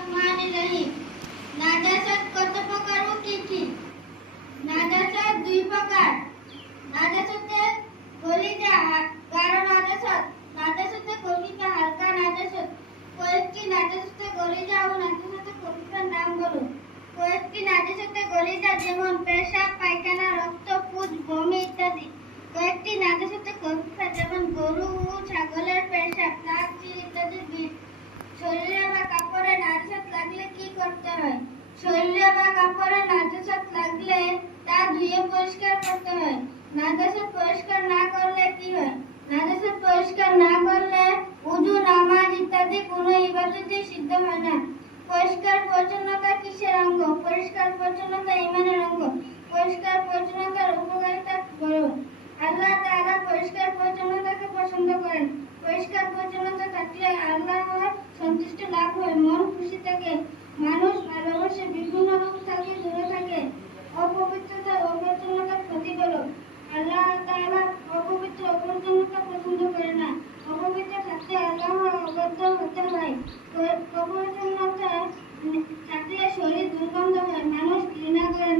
রহমানির রহিম। নাজাসাত কত প্রকার ও কি কি? নাজাসাত দুই প্রকার। নাজাসাতে গলিজা গাঢ় নাজাসাত, নাজাসাতে খফিফা হালকা নাজাসাত। কয়েকটি নাজাসাতে গলিজা ও নাজাসাতে খফিফার নাম বলো। কয়েকটি নাজাসাতে গলিজা যেমন পেশাব, পায়খানা, রক্ত, পুজ, বমি ইত্যাদি। কয়েকটি নাজাসাতে খফিফা যেমন গরু ও ছাগলের পেশাব, নাক, জিল ইত্যাদি বিষ। শরীরে বা কাপড়ে নাজাসাত লাগলে কি করতে হয়? শরীরে বা কাপড়ে নাজাসাত লাগলে তা ধুয়ে পরিষ্কার করতে হয়। নাজাসাত পরিষ্কার না করলে কি হয়? নাজাসাত পরিষ্কার না করলে ওযু, নামাজ ইত্যাদি কোনো ইবাদতই সিদ্ধ হয় না। পরিষ্কার পরিচ্ছন্নতা কিসের অঙ্গ? পরিষ্কার পরিচ্ছন্নতা ঈমানের অঙ্গ। পরিষ্কার পরিচ্ছন্নতার উপকারিতা বলো। আল্লাহ তাআলা পরিষ্কার পরিচ্ছন্নতাকে পছন্দ করেন। পরিষ্কার পরিচ্ছন্নতা থাকলে আল্লাহর সন্তুষ্টি লাভ হয়, মন খুশি থাকে, মানুষ ভালোবাসে, বিভিন্ন রোগ থেকে দূরে থাকে। অপবিত্রতা অপরিচ্ছন্নতার ক্ষতি বলো। আল্লাহ তাআলা অপবিত্র অপরিচ্ছন্নতা পছন্দ করে না। অপবিত্র থাকলে আল্লাহর অবাধ্য হতে হয়। অপরিচ্ছন্নতা থাকলে শরীর দুর্গন্ধ হয়, মানুষ ঘৃণা করে